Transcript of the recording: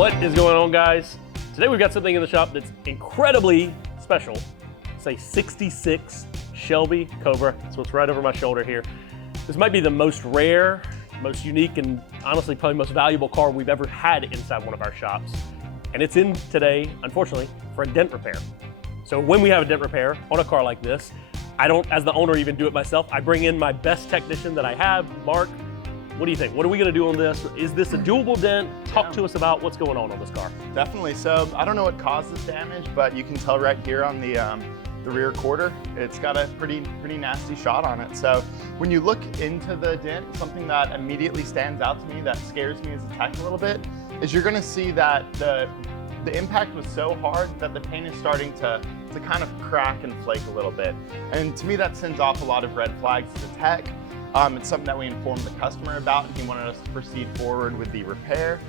What is going on, guys? Today we've got something in the shop that's incredibly special. It's a 66 Shelby Cobra. That's what's right over my shoulder here. This might be the most rare, most unique, and honestly probably most valuable car we've ever had inside one of our shops. And it's in today, unfortunately, for a dent repair. So when we have a dent repair on a car like this, I don't, as the owner, even do it myself. I bring in my best technician that I have, Mark. What do you think? What are we gonna do on this? Is this a doable dent? Talk to us about what's going on this car. Definitely. So I don't know what caused this damage, but you can tell right here on the rear quarter, it's got a pretty nasty shot on it. So when you look into the dent, something that immediately stands out to me that scares me as a tech a little bit is you're gonna see that the impact was so hard that the paint is starting to kind of crack and flake a little bit. And to me, that sends off a lot of red flags to the tech. It's something that we informed the customer about, and he wanted us to proceed forward with the repair.